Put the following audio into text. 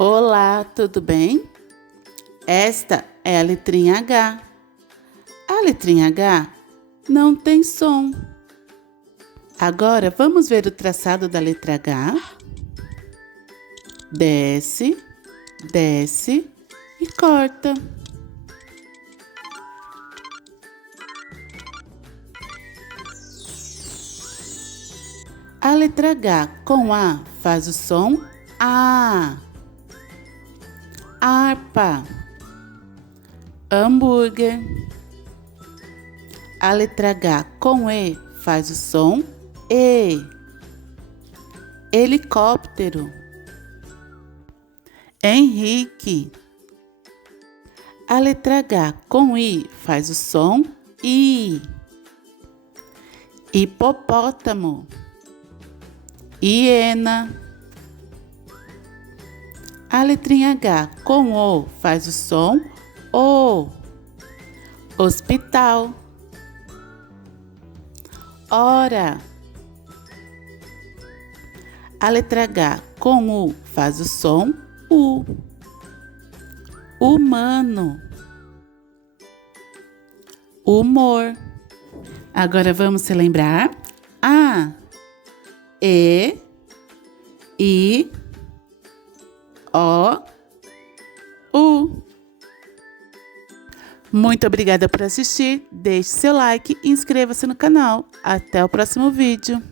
Olá, tudo bem? Esta é a letrinha H. A letrinha H não tem som. Agora vamos ver o traçado da letra H. Desce, desce e corta. A letra H com A faz o som A. Harpa, hambúrguer. A letra H com E faz o som E. Helicóptero, Henrique. A letra H com I faz o som I. Hipopótamo, hiena. A letrinha H com O faz o som O. Hospital, hora. A letra H com U faz o som U. Humano, humor. Agora vamos se lembrar. A, E, I, O, U. Muito obrigada por assistir. Deixe seu like e inscreva-se no canal. Até o próximo vídeo.